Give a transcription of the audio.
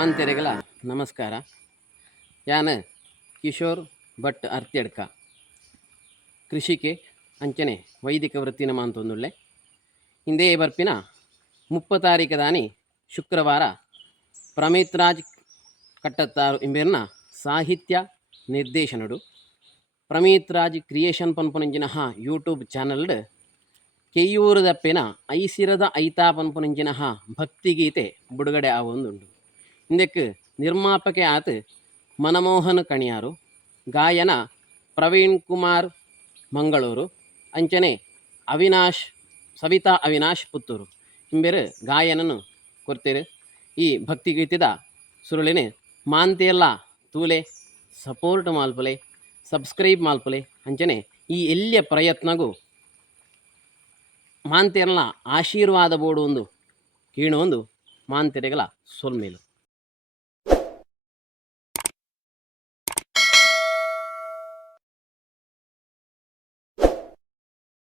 ಮಾನ್ತೆರೆಗಳ ನಮಸ್ಕಾರ. ಯಾನ್ ಕಿಶೋರ್ ಭಟ್ ಅರ್ತ್ಯಡ್ಕ ಕೃಷಿಕೆ ಅಂಚನೆ ವೈದಿಕ ವೃತ್ತಿನ ಮಾಂತೊಂದುಳ್ಳೆ. ಹಿಂದೆ ಬರ್ಪಿನ 30 ತಾರೀಕದಾನಿ ಶುಕ್ರವಾರ ಪ್ರಮಿತ್ ರಾಜ್ ಕಟ್ಟತ್ತಾರು ಎಂಬೆರ್ನ ಸಾಹಿತ್ಯ ನಿರ್ದೇಶನಡು ಪ್ರಮಿತ್ ರಾಜ್ ಕ್ರಿಯೇಷನ್ ಪನ್ಪುನಂಚಿನ ಯೂಟ್ಯೂಬ್ ಚಾನಲ್ಡ್ ಕೆಯ್ಯೂರು ದಪ್ಪೆನ ಐಸಿರದ ಐತಾ ಪನ್ಪುನಂಚಿನ ಭಕ್ತಿಗೀತೆ ಬಿಡುಗಡೆ ಆವೊಂದುಂಡು. ಇಂದಕ್ಕೆ ನಿರ್ಮಾಪಕೆ ಆತ್ ಮನಮೋಹನ್ ಕಣಿಯಾರು, ಗಾಯನ ಪ್ರವೀಣ್ ಕುಮಾರ್ ಮಂಗಳೂರು, ಅಂಚನೆ ಸವಿತಾ ಅವಿನಾಶ್ ಪುತ್ತೂರು ಇಂಬೆರು ಗಾಯನನು ಕೊಡ್ತೇರು. ಈ ಭಕ್ತಿಗೀತೆದ ಸುರುಳಿನ ಮಾಂತೆಲ್ಲ ತೂಲೆ ಸಪೋರ್ಟ್ ಮಾಲ್ಪಲೆ, ಸಬ್ಸ್ಕ್ರೈಬ್ ಮಾಲ್ಪಲೆ, ಅಂಚನೆ ಈ ಎಲ್ಲಿಯ ಪ್ರಯತ್ನಗೂ ಮಾಂತೆರ್ಲ ಆಶೀರ್ವಾದ ಬೋಡು ಒಂದು ಕೀಣೊಂದು ಮಾಂತೆರೆಗಳ ಸೊಲ್ಮೇಲು.